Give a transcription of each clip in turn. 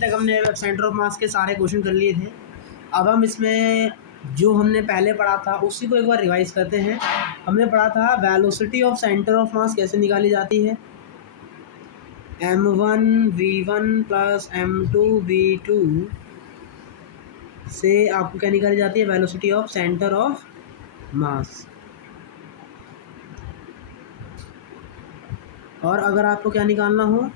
तक हमने centre of मास के सारे क्वेश्चन कर लिए थे। अब हम इसमें जो हमने पहले पढ़ा था उसी को एक बार रिवाइज करते हैं। हमने पढ़ा था वेलोसिटी ऑफ सेंटर ऑफ मास कैसे निकाली जाती है, m1 v1 plus m2 v2 से आपको क्या निकाली जाती है, velocity of centre of mass. और अगर आपको क्या निकालना हो,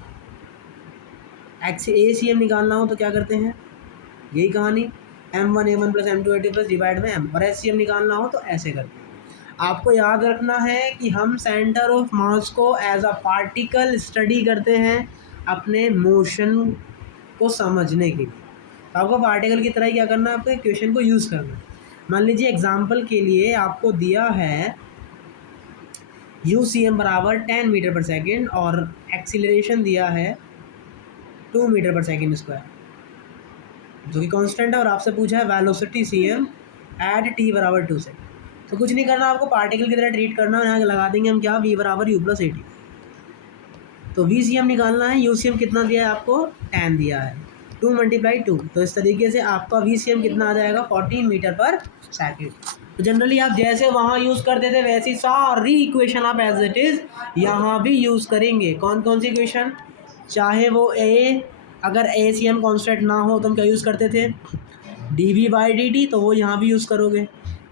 ACM निकालना हो तो क्या करते हैं, यही कहानी m1 a1 plus m2 a2 plus divide में m। और SCM निकालना हो तो ऐसे करते हैं। आपको याद रखना है कि हम सेंटर ऑफ मास को एज अ पार्टिकल स्टडी करते हैं अपने मोशन को समझने के लिए। तो आपको पार्टिकल की तरह क्या करना है, आपको इक्वेशन को यूज़ करना है। मान लीजिए एग्जांपल के लिए आपको दिया है UCM बराबर 10 मीटर पर सेकेंड और एक्सीलरेशन दिया है 2 मीटर पर सेकेंड स्क्वायर जो कि कांस्टेंट है, और आपसे पूछा है वेलोसिटी CM एट t बराबर 2 सेकेंड। तो कुछ नहीं करना, आपको पार्टिकल की तरह ट्रीट करना है। यहाँ लगा देंगे हम क्या, v बराबर u प्लस AT। तो VCM निकालना है, UCM कितना दिया है आपको, 10 दिया है, 2 मल्टीप्लाई 2। तो इस तरीके से आपका VCM कितना आ जाएगा, 14 मीटर पर सेकेंड। तो जनरली आप जैसे वहाँ यूज़ करते थे वैसी सारी इक्वेशन आप एज इट इज़ यहाँ भी यूज़ करेंगे। कौन कौन सी इक्वेशन, चाहे वो अगर ACM कॉन्स्टेंट ना हो तो हम क्या यूज़ करते थे, dV/dt, तो वो यहाँ भी यूज़ करोगे।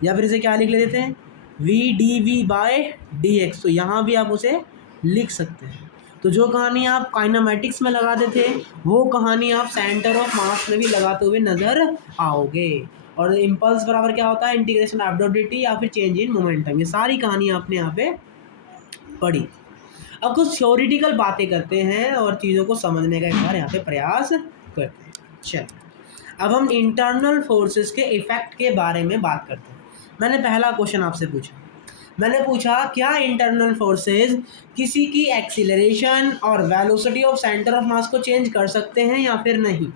या फिर इसे क्या लिख लेते हैं, VdV/dx, तो यहाँ भी आप उसे लिख सकते हैं। तो जो कहानी आप काइनेमेटिक्स में लगाते थे वो कहानी आप सेंटर ऑफ मास में भी लगाते हुए नज़र आओगे। और इम्पल्स बराबर क्या होता है, इंटीग्रेशन एफ डॉट dt या फिर चेंज इन मोमेंटम। ये सारी कहानी आपने यहाँ पे पढ़ी। अब कुछ थ्योरेटिकल बातें करते हैं और चीज़ों को समझने का एक बार यहाँ पे प्रयास करते हैं। चल अब हम इंटरनल फोर्सेस के इफेक्ट के बारे में बात करते हैं। मैंने पहला क्वेश्चन आपसे पूछा, मैंने पूछा क्या इंटरनल फोर्सेस किसी की एक्सीलरेशन और वेलोसिटी ऑफ सेंटर ऑफ मास को चेंज कर सकते हैं या फिर नहीं।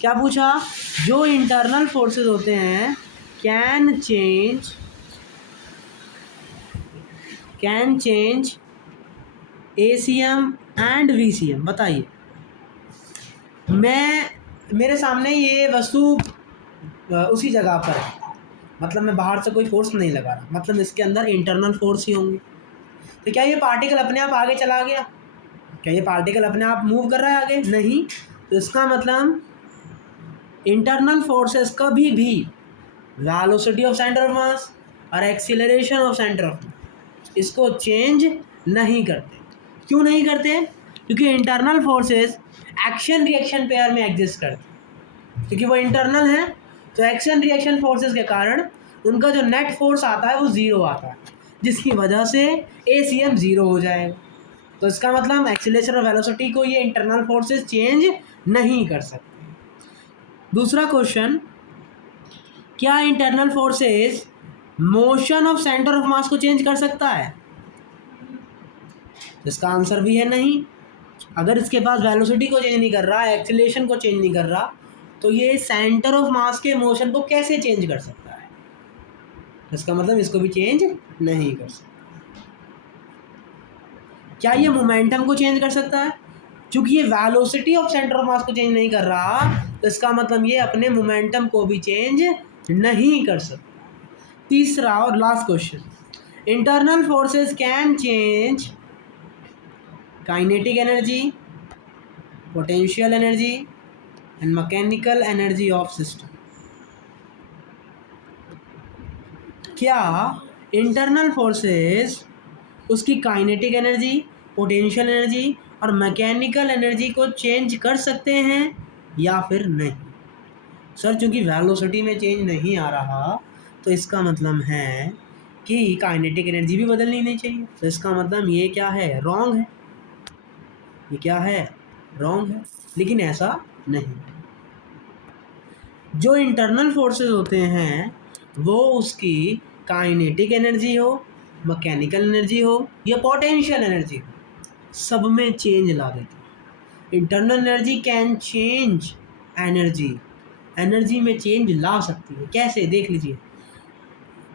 क्या पूछा, जो इंटरनल फोर्सेस होते हैं can change ACM and VCM। बताइए, मेरे सामने ये वस्तु उसी जगह पर है, मतलब मैं बाहर से कोई फोर्स नहीं लगा रहा, मतलब इसके अंदर इंटरनल फोर्स ही होंगे। तो क्या ये पार्टिकल अपने आप आगे चला गया, क्या ये पार्टिकल अपने आप मूव कर रहा है आगे, नहीं। तो इसका मतलब इंटरनल फोर्सेस कभी भी velocity of centre of mass और acceleration of centre of mass इसको चेंज नहीं करते। क्यों नहीं करते, क्योंकि internal forces action reaction pair में एग्जिस्ट करते हैं। क्योंकि वो इंटरनल है तो एक्शन रिएक्शन फोर्सेस के कारण उनका जो नेट फोर्स आता है वो ज़ीरो आता है, जिसकी वजह से ACM ज़ीरो हो जाएगा। तो इसका मतलब एक्सीलरेशन और वेलोसिटी को ये इंटरनल फोर्सेस चेंज नहीं कर सकते। दूसरा क्वेश्चन, क्या internal forces motion of centre of मास को चेंज कर सकता है। इसका आंसर भी है नहीं। अगर इसके पास वेलोसिटी को चेंज नहीं कर रहा, एक्सीलरेशन को चेंज नहीं कर रहा, तो ये सेंटर ऑफ मास के मोशन को कैसे चेंज कर सकता है। इसका मतलब इसको भी चेंज नहीं कर सकता। क्या ये मोमेंटम को चेंज कर सकता है, क्योंकि ये वेलोसिटी ऑफ सेंटर ऑफ मास को चेंज नहीं कर रहा, तो इसका मतलब ये अपने मोमेंटम को भी चेंज नहीं कर सकता। तीसरा और last question, internal forces can change kinetic energy, potential energy and mechanical energy of system. क्या इंटरनल फोर्सेस उसकी काइनेटिक एनर्जी, पोटेंशियल एनर्जी और मैकेनिकल एनर्जी को चेंज कर सकते हैं या फिर नहीं। सर चूँकि वेलोसिटी में चेंज नहीं आ रहा तो इसका मतलब है कि काइनेटिक एनर्जी भी बदलनी नहीं चाहिए। तो इसका मतलब ये क्या है, रॉन्ग है। ये क्या है, रॉन्ग है। लेकिन ऐसा नहीं, जो इंटरनल फोर्सेस होते हैं वो उसकी काइनेटिक एनर्जी हो, मैकेनिकल एनर्जी हो या पोटेंशियल एनर्जी हो, सब में चेंज ला देती है। Internal energy can change energy में चेंज ला सकती है। कैसे, देख लीजिए।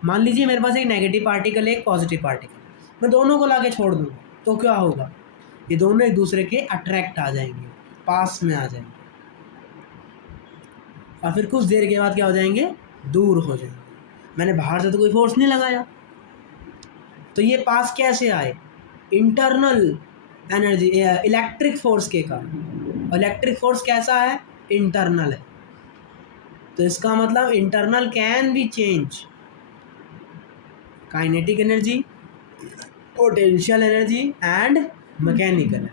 मान लीजिए मेरे पास एक नेगेटिव पार्टिकल है, एक पॉजिटिव पार्टिकल, मैं दोनों को लाके छोड़ दूँगा तो क्या होगा, ये दोनों एक दूसरे के अट्रैक्ट आ जाएंगे, पास में आ जाएंगे। और फिर कुछ देर के बाद क्या हो जाएंगे, दूर हो जाएंगे। मैंने बाहर से तो कोई फोर्स नहीं लगाया, तो ये पास कैसे आए, इंटरनल एनर्जी इलेक्ट्रिक फोर्स के कारण। इलेक्ट्रिक फोर्स कैसा है, इंटरनल है, तो इसका मतलब internal can be change, kinetic energy, potential energy and mechanical energy.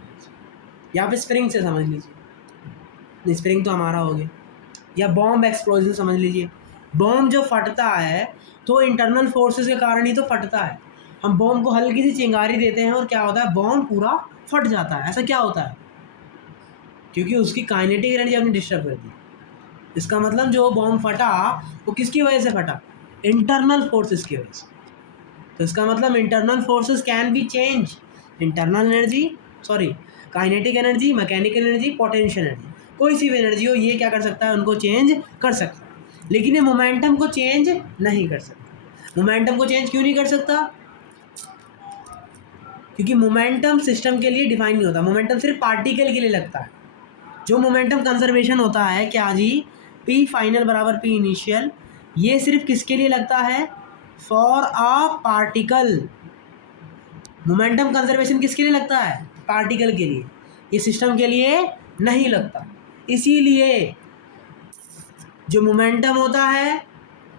या फिर स्प्रिंग से समझ लीजिए, स्प्रिंग तो हमारा हो गया, या बॉम्ब एक्सप्लोजन समझ लीजिए। बॉम्ब जो फटता है तो इंटरनल फोर्सेस के कारण ही तो फटता है। हम बॉम्ब को हल्की सी चिंगारी देते हैं और क्या होता है, बॉम्ब पूरा फट जाता है। ऐसा क्या होता है, क्योंकि उसकी काइनेटिक एनर्जी हमने डिस्टर्ब कर दी। इसका मतलब जो बॉम्ब फटा वो किसकी वजह से फटा, इंटरनल फोर्सेस की वजह से। तो इसका मतलब internal forces can be change, internal energy kinetic energy, mechanical energy, potential energy, कोई सी भी एनर्जी हो, ये क्या कर सकता है, उनको चेंज कर सकता है। लेकिन ये मोमेंटम को चेंज नहीं कर सकता। मोमेंटम को चेंज क्यों नहीं कर सकता, क्योंकि मोमेंटम सिस्टम के लिए डिफाइन नहीं होता, मोमेंटम सिर्फ पार्टिकल के लिए लगता है। जो मोमेंटम कंजर्वेशन होता है क्या जी, पी फाइनल बराबर पी इनिशियल, ये सिर्फ किसके लिए लगता है, for a particle. Momentum conservation किसके लिए लगता है, पार्टिकल के लिए, ये सिस्टम के लिए नहीं लगता। इसीलिए जो मोमेंटम होता है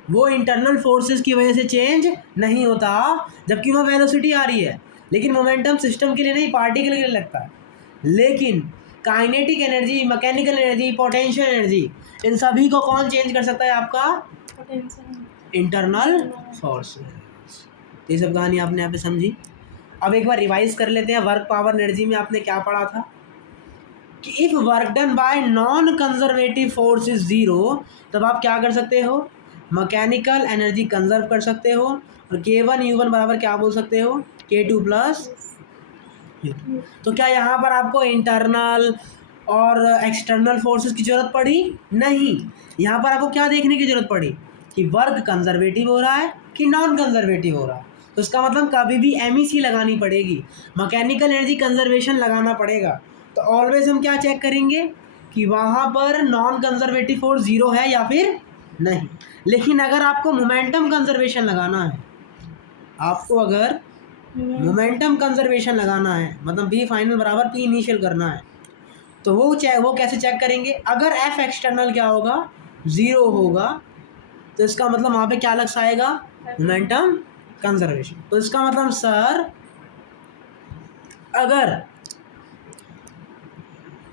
वो इंटरनल फोर्सेस की वजह से चेंज नहीं होता, जबकि वहाँ वेलोसिटी आ रही है, लेकिन मोमेंटम सिस्टम के लिए नहीं, पार्टिकल के लिए लगता है। लेकिन kinetic energy, mechanical energy, potential energy, इन सभी को कौन चेंज कर सकता है, आपका इंटरनल फोर्स। ये सब कहानी आपने यहाँ पे समझी। अब एक बार रिवाइज कर लेते हैं, वर्क पावर एनर्जी में आपने क्या पढ़ा था कि if work done by non conservative force is zero, तब आप क्या कर सकते हो, मैकेनिकल एनर्जी कंजर्व कर सकते हो, और K1 U1 बराबर क्या बोल सकते हो, K2 प्लस। तो क्या यहाँ पर आपको इंटरनल और एक्सटर्नल फोर्सेस की जरूरत पड़ी, नहीं। यहाँ पर आपको क्या देखने की जरूरत पड़ी कि वर्क कंजर्वेटिव हो रहा है कि नॉन कंजर्वेटिव हो रहा है। तो इसका मतलब कभी भी MEC लगानी पड़ेगी, मैकेनिकल एनर्जी कंजर्वेशन लगाना पड़ेगा। तो ऑलवेज हम क्या चेक करेंगे कि वहाँ पर नॉन कंजर्वेटिव फोर्स जीरो है या फिर नहीं। लेकिन अगर आपको मोमेंटम कंजर्वेशन लगाना है, आपको अगर मोमेंटम कंजर्वेशन लगाना है, मतलब P फाइनल बराबर P इनिशियल करना है, तो वो कैसे चेक करेंगे, अगर F एक्सटर्नल क्या होगा, ज़ीरो होगा, तो इसका मतलब वहाँ पे क्या लग आएगा, मोमेंटम कंजर्वेशन। तो इसका मतलब सर अगर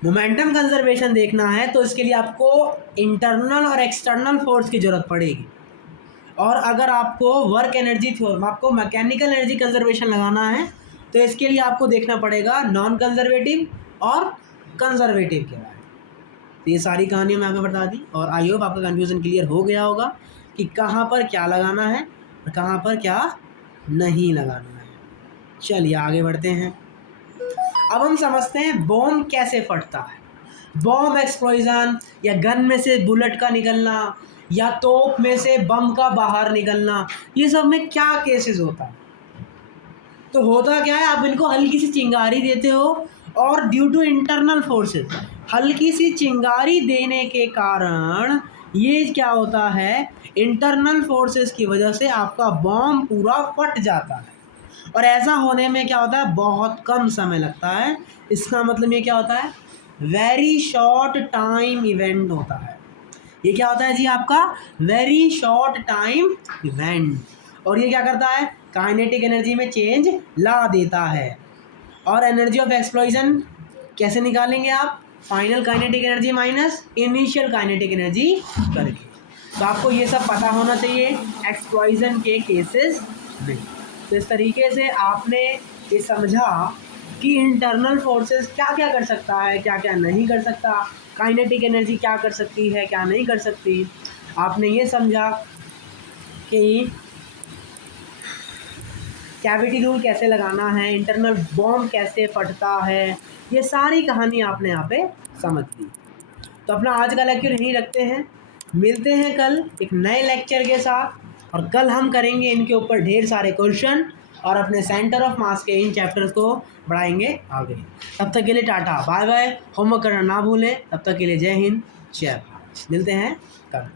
मोमेंटम कंजर्वेशन देखना है तो इसके लिए आपको इंटरनल और एक्सटर्नल फोर्स की ज़रूरत पड़ेगी, और अगर आपको वर्क एनर्जी आपको मैकेनिकल एनर्जी कंजर्वेशन लगाना है तो इसके लिए आपको देखना पड़ेगा नॉन कंजर्वेटिव और कंजर्वेटिव के बारे में। तो ये सारी कहानी मैं आपको बता दी, और आई होप आपका कन्फ्यूज़न क्लियर हो गया होगा कि कहाँ पर क्या लगाना है और कहाँ पर क्या नहीं लगाना है। चलिए आगे बढ़ते हैं। अब हम समझते हैं बॉम्ब कैसे फटता है। बॉम्ब एक्सप्लोजन या गन में से बुलेट का निकलना या तोप में से बम का बाहर निकलना, ये सब में क्या केसेस होता है। तो होता क्या है, आप इनको हल्की सी चिंगारी देते हो और ड्यू टू इंटरनल फोर्सेस, हल्की सी चिंगारी देने के कारण ये क्या होता है, इंटरनल फोर्सेस की वजह से आपका बॉम्ब पूरा फट जाता है। और ऐसा होने में क्या होता है, बहुत कम समय लगता है। इसका मतलब ये क्या होता है, वेरी शॉर्ट टाइम इवेंट होता है। ये क्या होता है जी, आपका वेरी शॉर्ट टाइम इवेंट। और ये क्या करता है, काइनेटिक एनर्जी में चेंज ला देता है। और एनर्जी ऑफ एक्सप्लोजन कैसे निकालेंगे आप, final kinetic energy minus initial kinetic energy करके। तो आपको ये सब पता होना चाहिए एक्सप्लोजन के केसेस में। तो इस तरीके से आपने ये समझा कि इंटरनल फोर्सेस क्या क्या कर सकता है, क्या क्या नहीं कर सकता, काइनेटिक एनर्जी क्या कर सकती है, क्या नहीं कर सकती। आपने ये समझा कि कैविटी रूल कैसे लगाना है, इंटरनल बॉम्ब कैसे फटता है, ये सारी कहानी आपने यहाँ पे समझ ली। तो अपना आज का लेक्चर यहीं रखते हैं, मिलते हैं कल एक नए लेक्चर के साथ, और कल हम करेंगे इनके ऊपर ढेर सारे क्वेश्चन और अपने सेंटर ऑफ मास के इन चैप्टर्स को बढ़ाएंगे आगे। तब तक के लिए टाटा बाय बाय, होमवर्क करना ना भूलें। तब तक के लिए जय हिंद जय भारत। मिलते हैं कल।